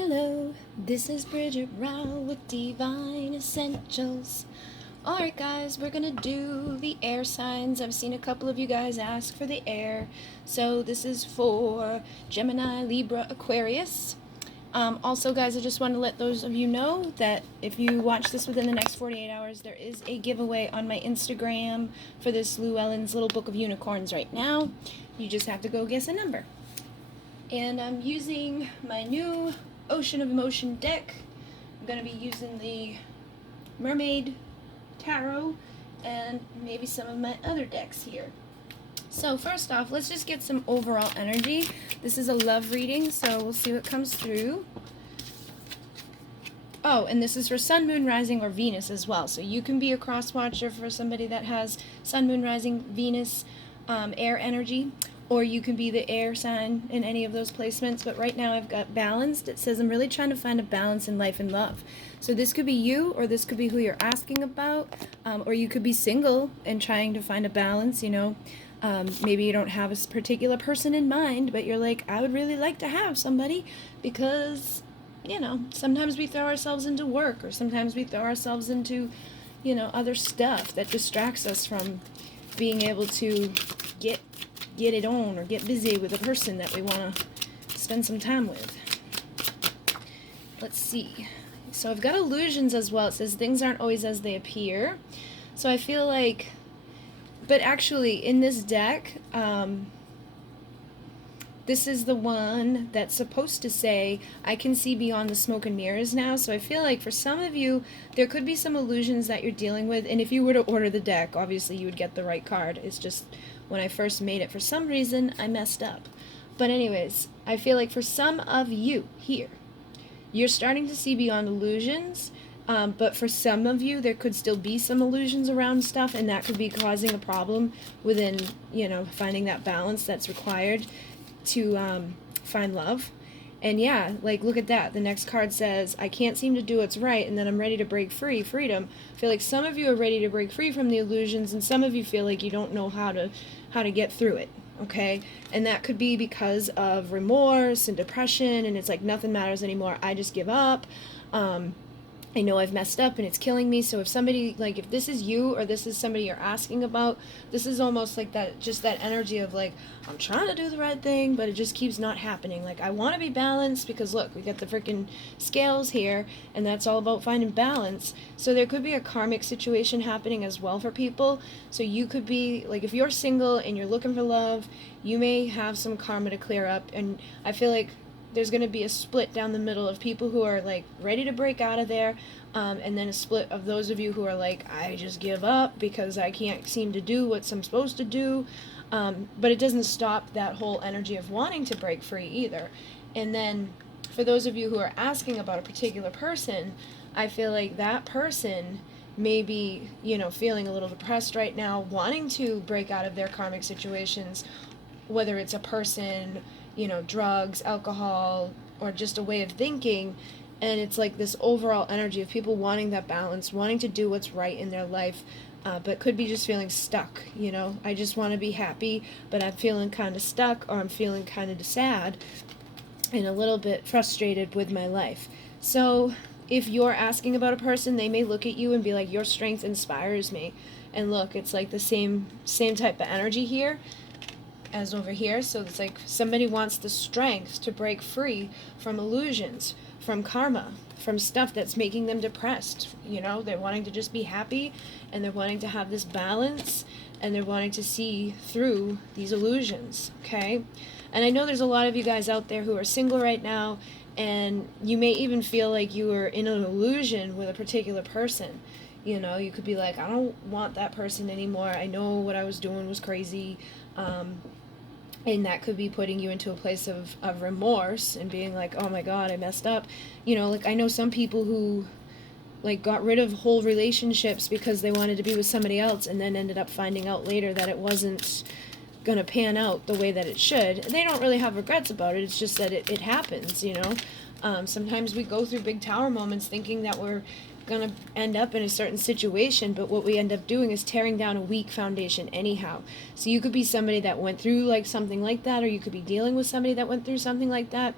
Hello, this is Bridget Rao with Divine Essentials. Alright guys, we're gonna do the air signs. I've seen a couple of you guys ask for the air. So this is for Gemini, Libra, Aquarius. Also guys, I just want to let those of you know that if you watch this within the next 48 hours, there is a giveaway on my Instagram for this Llewellyn's Little Book of Unicorns right now. You just have to go guess a number. And I'm using my new Ocean of Emotion deck. I'm going to be using the Mermaid Tarot and maybe some of my other decks here. So first off, let's just get some overall energy. This is a love reading, so we'll see what comes through. Oh, and this is for Sun, Moon, Rising, or Venus as well. So you can be a cross-watcher for somebody that has Sun, Moon, Rising, Venus, air energy. Or you can be the air sign in any of those placements. But right now I've got balanced. It says I'm really trying to find a balance in life and love. So this could be you, or this could be who you're asking about. Or you could be single and trying to find a balance, you know. Maybe you don't have a particular person in mind, but you're like, I would really like to have somebody because, you know, sometimes we throw ourselves into work, or sometimes we throw ourselves into, you know, other stuff that distracts us from being able to get it on or get busy with a person that we want to spend some time with. Let's see. So I've got illusions as well. It says things aren't always as they appear. So I feel like, but actually in this deck, this is the one that's supposed to say, I can see beyond the smoke and mirrors now. So I feel like for some of you, there could be some illusions that you're dealing with. And if you were to order the deck, obviously you would get the right card. It's just when I first made it, for some reason, I messed up. But anyways, I feel like for some of you here, you're starting to see beyond illusions. But for some of you, there could still be some illusions around stuff, and that could be causing a problem within, you know, finding that balance that's required to find love. And yeah, like look at that. The next card says, I can't seem to do what's right, and then I'm ready to break free, freedom. I feel like some of you are ready to break free from the illusions, and some of you feel like you don't know how to get through it, okay? And that could be because of remorse and depression, and it's like nothing matters anymore. I just give up. I know I've messed up and it's killing me. So if somebody, like if this is you or this is somebody you're asking about, this is almost like that, just that energy of like, I'm trying to do the right thing, but it just keeps not happening. Like I want to be balanced because look, we got the freaking scales here, and that's all about finding balance. So there could be a karmic situation happening as well for people. So you could be like, if you're single and you're looking for love, you may have some karma to clear up. And I feel like there's going to be a split down the middle of people who are like ready to break out of there, and then a split of those of you who are like, I just give up because I can't seem to do what I'm supposed to do. But it doesn't stop that whole energy of wanting to break free either. And then for those of you who are asking about a particular person, I feel like that person may be, you know, feeling a little depressed right now, wanting to break out of their karmic situations, whether it's a person, you know, drugs, alcohol, or just a way of thinking. And it's like this overall energy of people wanting that balance, wanting to do what's right in their life, but could be just feeling stuck, you know. I just want to be happy, but I'm feeling kind of stuck, or I'm feeling kind of sad and a little bit frustrated with my life. So if you're asking about a person, they may look at you and be like, your strength inspires me. And look, it's like the same type of energy here as over here. So it's like somebody wants the strength to break free from illusions, from karma, from stuff that's making them depressed. You know, they're wanting to just be happy, and they're wanting to have this balance, and they're wanting to see through these illusions, okay? And I know there's a lot of you guys out there who are single right now, and you may even feel like you are in an illusion with a particular person. You know, you could be like, I don't want that person anymore. I know what I was doing was crazy. And that could be putting you into a place of remorse and being like, oh my God, I messed up. You know, like I know some people who like got rid of whole relationships because they wanted to be with somebody else, and then ended up finding out later that it wasn't gonna pan out the way that it should. They don't really have regrets about it. It's just that it happens, you know. Sometimes we go through big tower moments thinking that we're going to end up in a certain situation, but what we end up doing is tearing down a weak foundation anyhow. So you could be somebody that went through like something like that, or you could be dealing with somebody that went through something like that,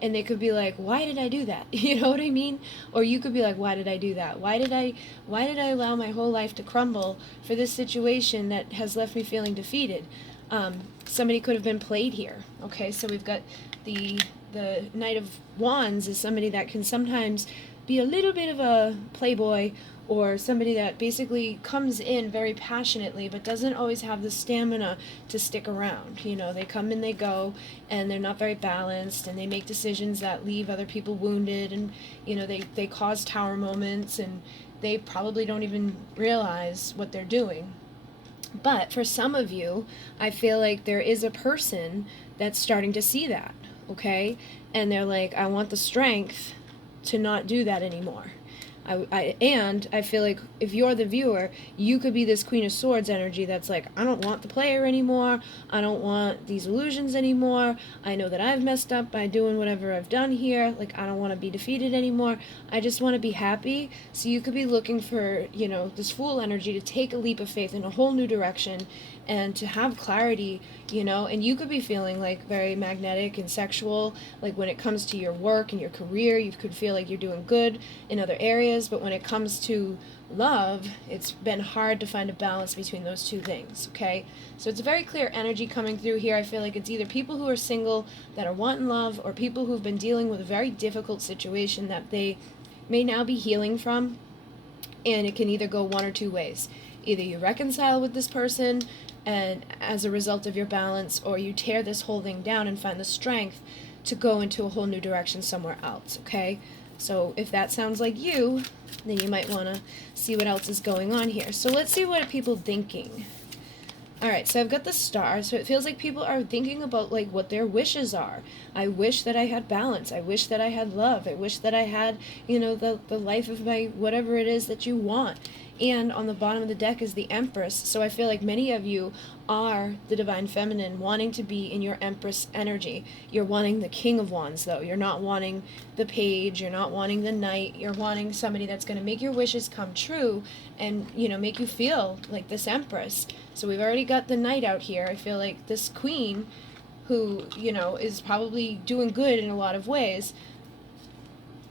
and they could be like, why did I do that? You know what I mean? Or you could be like, why did I do that? Why did I allow my whole life to crumble for this situation that has left me feeling defeated? Somebody could have been played here. Okay, so we've got the Knight of Wands is somebody that can sometimes be a little bit of a playboy, or somebody that basically comes in very passionately but doesn't always have the stamina to stick around. You know, they come and they go, and they're not very balanced, and they make decisions that leave other people wounded, and, you know, they cause tower moments, and they probably don't even realize what they're doing. But for some of you, I feel like there is a person that's starting to see that, okay? And they're like, I want the strength to not do that anymore. And I feel like if you're the viewer, you could be this Queen of Swords energy that's like, I don't want the player anymore. I don't want these illusions anymore. I know that I've messed up by doing whatever I've done here. Like, I don't want to be defeated anymore. I just want to be happy. So you could be looking for, you know, this Fool energy to take a leap of faith in a whole new direction and to have clarity, you know, and you could be feeling like very magnetic and sexual, like when it comes to your work and your career, you could feel like you're doing good in other areas, but when it comes to love, it's been hard to find a balance between those two things, okay? So it's a very clear energy coming through here. I feel like it's either people who are single that are wanting love, or people who've been dealing with a very difficult situation that they may now be healing from, and it can either go one or two ways. Either you reconcile with this person, and as a result of your balance, or you tear this whole thing down and find the strength to go into a whole new direction somewhere else, okay? So if that sounds like you, then you might want to see what else is going on here. So let's see what are people thinking. All right, so I've got the Star, so it feels like people are thinking about, like, what their wishes are. I wish that I had balance. I wish that I had love. I wish that I had, you know, the life of my whatever it is that you want. And on the bottom of the deck is the Empress, so I feel like many of you are the Divine Feminine, wanting to be in your Empress energy. You're wanting the King of Wands, though. You're not wanting the Page. You're not wanting the Knight. You're wanting somebody that's going to make your wishes come true and, you know, make you feel like this Empress. So we've already got the Knight out here. I feel like this Queen, who, you know, is probably doing good in a lot of ways,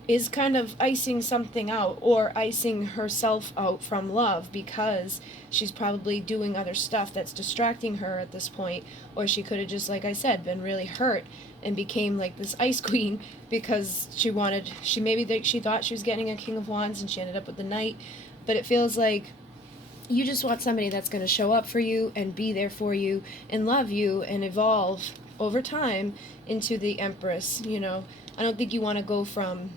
is kind of icing something out, or icing herself out from love, because she's probably doing other stuff that's distracting her at this point, or she could have just, like I said, been really hurt and became like this ice queen because she thought she was getting a King of Wands and she ended up with the Knight. But it feels like you just want somebody that's going to show up for you and be there for you and love you and evolve over time into the Empress. You know, I don't think you want to go from,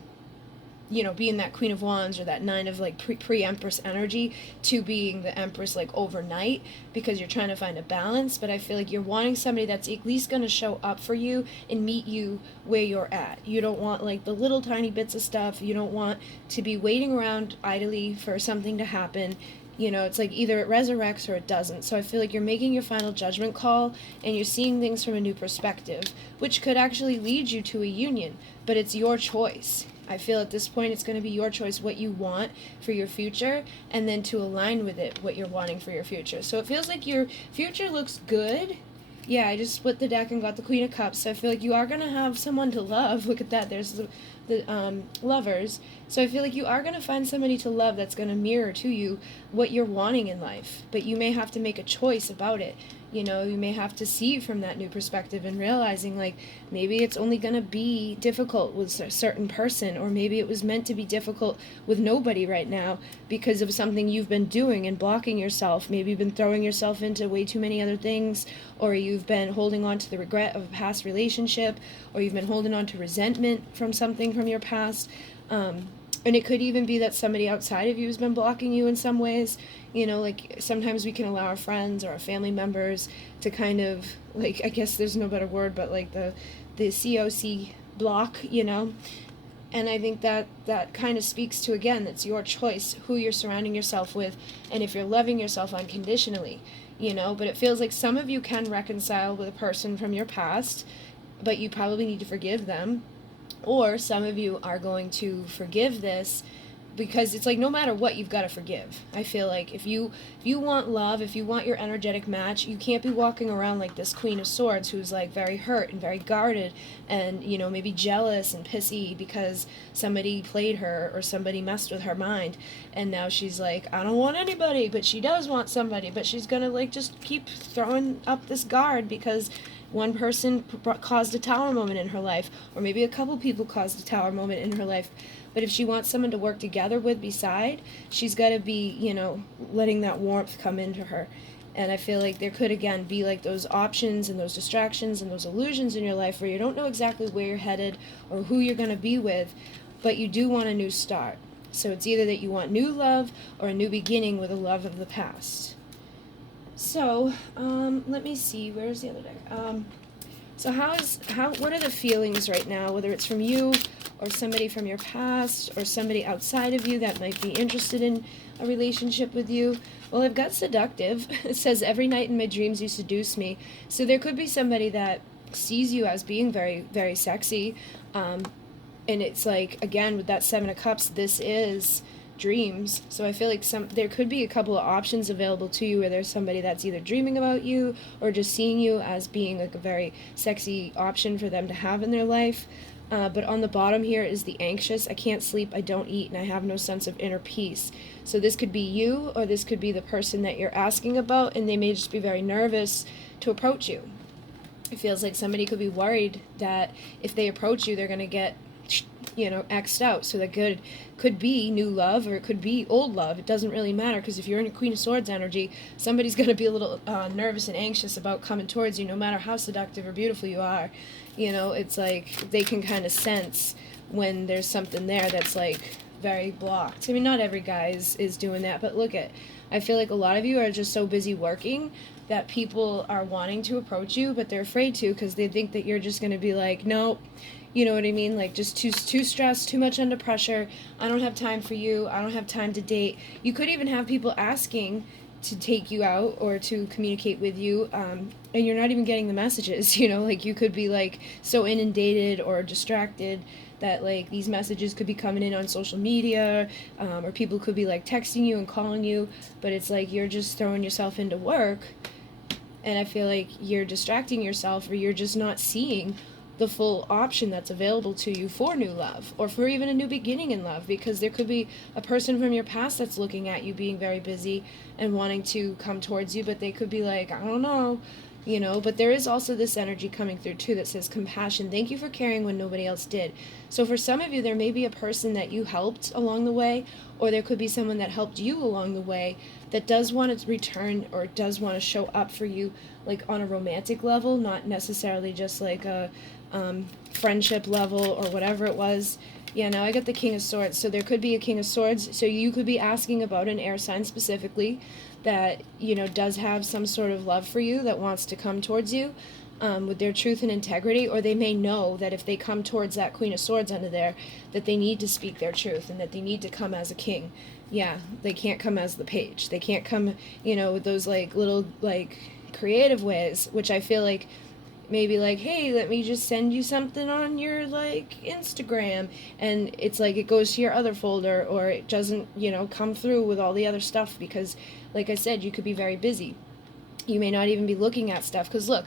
you know, being that Queen of Wands or that Nine of, like, pre-Empress energy to being the Empress, like, overnight, because you're trying to find a balance. But I feel like you're wanting somebody that's at least going to show up for you and meet you where you're at. You don't want, like, the little tiny bits of stuff. You don't want to be waiting around idly for something to happen. You know, it's like either it resurrects or it doesn't. So I feel like you're making your final judgment call and you're seeing things from a new perspective, which could actually lead you to a union, but it's your choice. I feel at this point it's going to be your choice what you want for your future, and then to align with it what you're wanting for your future. So it feels like your future looks good. Yeah, I just split the deck and got the Queen of Cups, so I feel like you are going to have someone to love. Look at that, there's the Lovers. So I feel like you are going to find somebody to love that's going to mirror to you what you're wanting in life, but you may have to make a choice about it. You know, you may have to see from that new perspective and realizing, like, maybe it's only going to be difficult with a certain person, or maybe it was meant to be difficult with nobody right now because of something you've been doing and blocking yourself. Maybe you've been throwing yourself into way too many other things, or you've been holding on to the regret of a past relationship, or you've been holding on to resentment from something from your past. And it could even be that somebody outside of you has been blocking you in some ways. You know, like, sometimes we can allow our friends or our family members to kind of, like, I guess there's no better word, but like the COC block, you know. And I think that kind of speaks to, again, that's your choice, who you're surrounding yourself with, and if you're loving yourself unconditionally, you know. But it feels like some of you can reconcile with a person from your past, but you probably need to forgive them. Or some of you are going to forgive this because it's like no matter what, you've got to forgive. I feel like if you want love, if you want your energetic match, you can't be walking around like this Queen of Swords who's like very hurt and very guarded and, you know, maybe jealous and pissy because somebody played her or somebody messed with her mind, and now she's like, I don't want anybody, but she does want somebody, but she's gonna like just keep throwing up this guard because one person caused a tower moment in her life, or maybe a couple people caused a tower moment in her life. But if she wants someone to work together with beside, she's got to be, you know, letting that warmth come into her. And I feel like there could, again, be like those options and those distractions and those illusions in your life where you don't know exactly where you're headed or who you're going to be with, but you do want a new start. So it's either that you want new love or a new beginning with a love of the past. So, let me see, where's the other deck? So what are the feelings right now, whether it's from you or somebody from your past or somebody outside of you that might be interested in a relationship with you? Well, I've got seductive. It says, every night in my dreams you seduce me. So there could be somebody that sees you as being very, very sexy. And it's like, again, with that Seven of Cups, this is dreams. So I feel like there could be a couple of options available to you where there's somebody that's either dreaming about you or just seeing you as being like a very sexy option for them to have in their life. But on the bottom here is the anxious. I can't sleep, I don't eat, and I have no sense of inner peace. So this could be you, or this could be the person that you're asking about, and they may just be very nervous to approach you. It feels like somebody could be worried that if they approach you, they're going to get, you know, X'd out. So that could be new love, or it could be old love. It doesn't really matter, because if you're in a Queen of Swords energy, somebody's going to be a little nervous and anxious about coming towards you, no matter how seductive or beautiful you are. You know, it's like they can kind of sense when there's something there that's like very blocked. I mean, not every guy is doing that, but I feel like a lot of you are just so busy working that people are wanting to approach you, but they're afraid to because they think that you're just going to be like, no, you know what I mean? Like just too stressed, too much under pressure. I don't have time for you. I don't have time to date. You could even have people asking to take you out or to communicate with you, and you're not even getting the messages, you know, like you could be like so inundated or distracted that like these messages could be coming in on social media, or people could be like texting you and calling you, but it's like you're just throwing yourself into work, and I feel like you're distracting yourself, or you're just not seeing the full option that's available to you for new love or for even a new beginning in love, because there could be a person from your past that's looking at you being very busy and wanting to come towards you, but they could be like, I don't know, you know. But there is also this energy coming through too that says compassion. Thank you for caring when nobody else did. So for some of you, there may be a person that you helped along the way, or there could be someone that helped you along the way that does want to return or does want to show up for you, like on a romantic level, not necessarily just like a friendship level or whatever it was. Yeah, now I got the King of Swords. So there could be a King of Swords. So you could be asking about an air sign specifically that, you know, does have some sort of love for you, that wants to come towards you with their truth and integrity, or they may know that if they come towards that Queen of Swords under there, that they need to speak their truth and that they need to come as a king. Yeah, they can't come as the page. They can't come, you know, with those like little like creative ways, which I feel like maybe like, hey, let me just send you something on your like Instagram, and it's like it goes to your other folder, or it doesn't, you know, come through with all the other stuff, because like I said, you could be very busy. You may not even be looking at stuff, because look,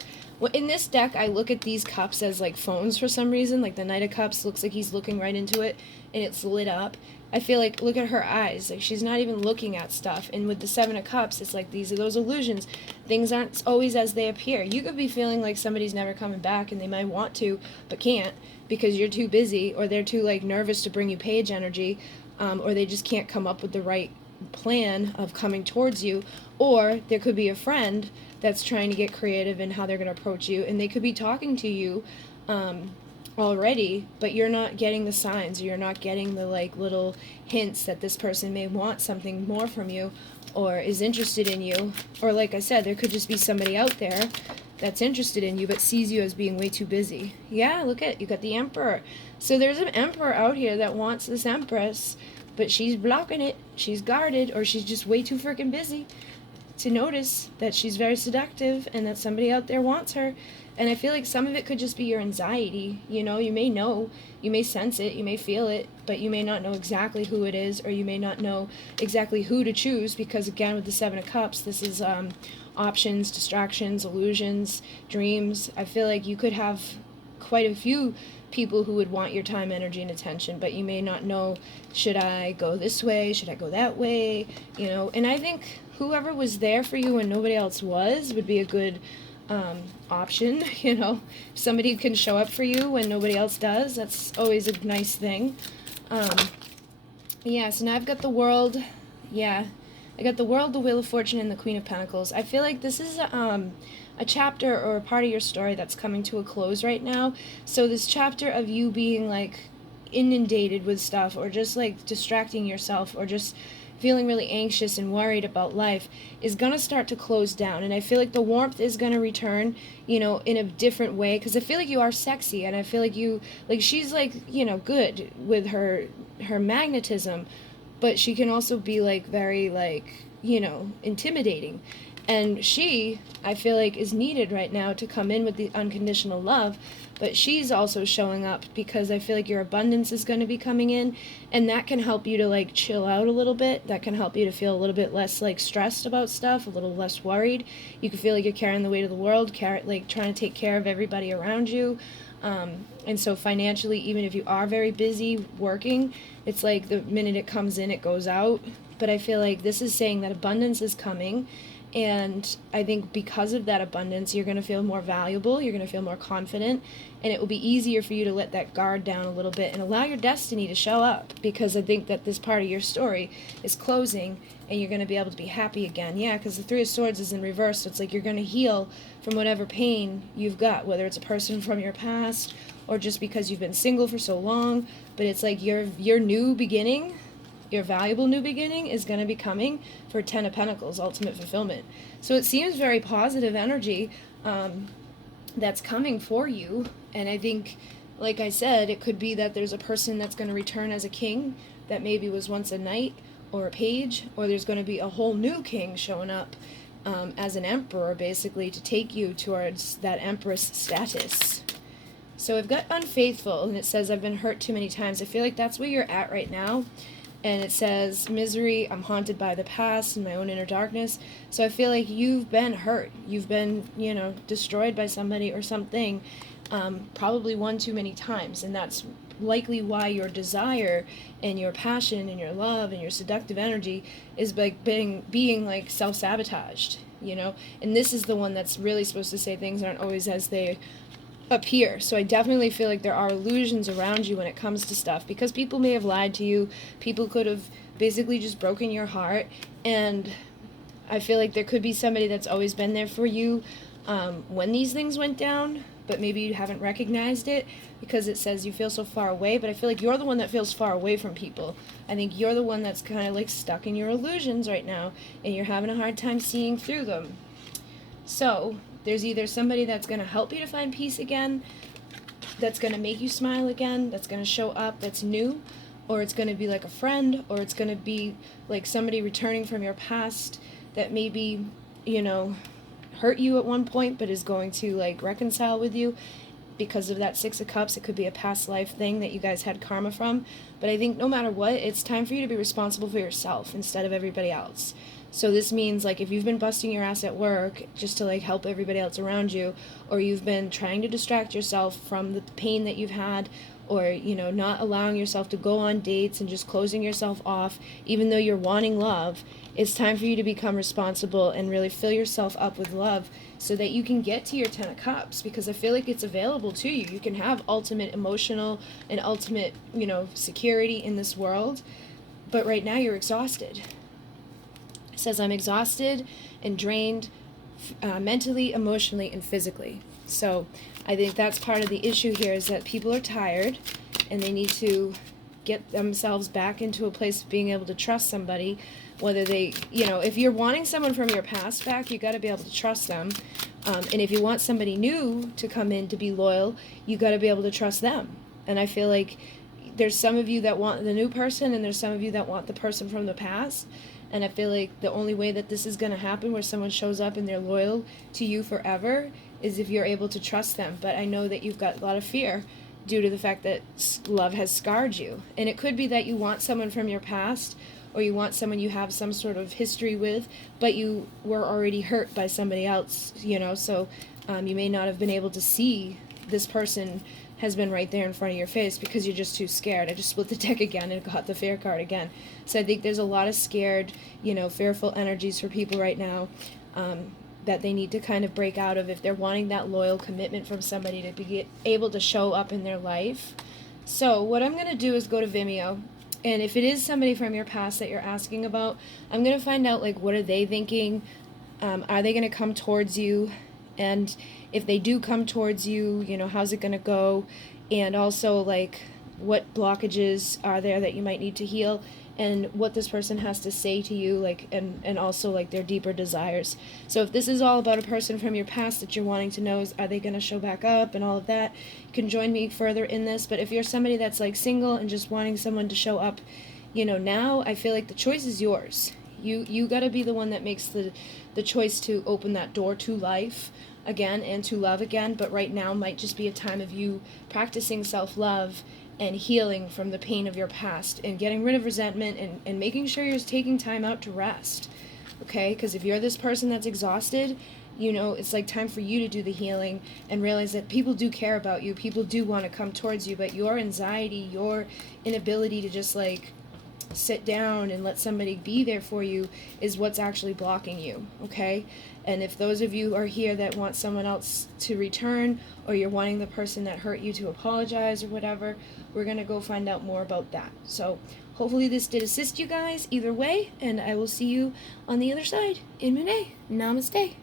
in this deck I look at these cups as like phones for some reason. Like the Knight of Cups looks like he's looking right into it and it's lit up. I feel like, look at her eyes, like she's not even looking at stuff. And with the Seven of Cups, it's like these are those illusions. Things aren't always as they appear. You could be feeling like somebody's never coming back and they might want to but can't because you're too busy, or they're too like nervous to bring you page energy, or they just can't come up with the right plan of coming towards you. Or there could be a friend that's trying to get creative in how they're going to approach you, and they could be talking to you already, but you're not getting the signs, or you're not getting the like little hints that this person may want something more from you or is interested in you. Or like I said, there could just be somebody out there that's interested in you but sees you as being way too busy. Yeah, look at, you got the Emperor. So there's an Emperor out here that wants this Empress, but she's blocking it. She's guarded, or she's just way too freaking busy. to notice that she's very seductive and that somebody out there wants her. And I feel like some of it could just be your anxiety. You know, you may sense it, you may feel it, but you may not know exactly who it is, or you may not know exactly who to choose, because again, with the Seven of Cups, this is options, distractions, illusions, dreams. I feel like you could have quite a few people who would want your time, energy, and attention, but you may not know, should I go this way, should I go that way, and I think whoever was there for you when nobody else was would be a good option. Somebody can show up for you when nobody else does. That's always a nice thing. So now I've got the World. I got the World, the Wheel of Fortune, and the Queen of Pentacles. I feel like this is a chapter or a part of your story that's coming to a close right now. So this chapter of you being like inundated with stuff, or just like distracting yourself, or just feeling really anxious and worried about life, is going to start to close down. And I feel like the warmth is going to return, in a different way, because I feel like you are sexy, and I feel like she's like, good with her magnetism, but she can also be like very like, intimidating. And she, I feel like, is needed right now to come in with the unconditional love. But she's also showing up because I feel like your abundance is going to be coming in, and that can help you to like chill out a little bit. That can help you to feel a little bit less like stressed about stuff, a little less worried. You can feel like you're carrying the weight of the world, like trying to take care of everybody around you. And so financially, even if you are very busy working, it's like the minute it comes in, it goes out. But I feel like this is saying that abundance is coming. And I think because of that abundance, you're going to feel more valuable, you're going to feel more confident, and it will be easier for you to let that guard down a little bit and allow your destiny to show up, because I think that this part of your story is closing, and you're going to be able to be happy again. Yeah, because the Three of Swords is in reverse, so it's like you're going to heal from whatever pain you've got, whether it's a person from your past or just because you've been single for so long. But it's like your new beginning, your valuable new beginning is going to be coming for Ten of Pentacles, ultimate fulfillment. So it seems very positive energy that's coming for you. And I think, like I said, it could be that there's a person that's going to return as a king that maybe was once a knight or a page, or there's going to be a whole new king showing up as an emperor, basically, to take you towards that empress status. So I've got unfaithful, and it says I've been hurt too many times. I feel like that's where you're at right now. And it says, misery, I'm haunted by the past and my own inner darkness. So I feel like you've been hurt. You've been, destroyed by somebody or something, probably one too many times. And that's likely why your desire and your passion and your love and your seductive energy is like being like self-sabotaged, And this is the one that's really supposed to say things aren't always as they appear. So I definitely feel like there are illusions around you when it comes to stuff, because people may have lied to you, people could have basically just broken your heart, and I feel like there could be somebody that's always been there for you when these things went down, but maybe you haven't recognized it because it says you feel so far away. But I feel like you're the one that feels far away from people. I think you're the one that's kind of like stuck in your illusions right now, and you're having a hard time seeing through them. So there's either somebody that's going to help you to find peace again, that's going to make you smile again, that's going to show up, that's new, or it's going to be like a friend, or it's going to be like somebody returning from your past that maybe, hurt you at one point, but is going to like reconcile with you because of that Six of Cups. It could be a past life thing that you guys had karma from. But I think no matter what, it's time for you to be responsible for yourself instead of everybody else. So this means, like, if you've been busting your ass at work just to, like, help everybody else around you, or you've been trying to distract yourself from the pain that you've had, or, not allowing yourself to go on dates and just closing yourself off, even though you're wanting love, it's time for you to become responsible and really fill yourself up with love so that you can get to your Ten of Cups, because I feel like it's available to you. You can have ultimate emotional and ultimate, security in this world, but right now you're exhausted. It says, I'm exhausted and drained mentally, emotionally, and physically. So I think that's part of the issue here, is that people are tired and they need to get themselves back into a place of being able to trust somebody, whether they, if you're wanting someone from your past back, you got to be able to trust them. And if you want somebody new to come in to be loyal, you got to be able to trust them. And I feel like there's some of you that want the new person, and there's some of you that want the person from the past. And I feel like the only way that this is going to happen, where someone shows up and they're loyal to you forever, is if you're able to trust them. But I know that you've got a lot of fear due to the fact that love has scarred you. And it could be that you want someone from your past, or you want someone you have some sort of history with, but you were already hurt by somebody else, you know, so you may not have been able to see this person has been right there in front of your face because you're just too scared. I just split the deck again and got the fear card again. So I think there's a lot of scared, you know, fearful energies for people right now that they need to kind of break out of if they're wanting that loyal commitment from somebody to be able to show up in their life. So what I'm going to do is go to Vimeo. And if it is somebody from your past that you're asking about, I'm going to find out, like, what are they thinking? Are they going to come towards you? And if they do come towards you, you know, how's it going to go? And also, like, what blockages are there that you might need to heal? And what this person has to say to you, like, and also, like, their deeper desires. So if this is all about a person from your past that you're wanting to know, is are they going to show back up and all of that, you can join me further in this. But if you're somebody that's, like, single and just wanting someone to show up, you know, now, I feel like the choice is yours. You got to be the one that makes the choice to open that door to life again and to love again. But right now might just be a time of you practicing self-love and healing from the pain of your past and getting rid of resentment and making sure you're taking time out to rest, okay? Because if you're this person that's exhausted, you know, it's like time for you to do the healing and realize that people do care about you, people do want to come towards you, but your anxiety, your inability to just, like, sit down and let somebody be there for you is what's actually blocking you, okay? And if those of you are here that want someone else to return, or you're wanting the person that hurt you to apologize or whatever, we're going to go find out more about that. So hopefully this did assist you guys either way, and I will see you on the other side in Monet. Namaste.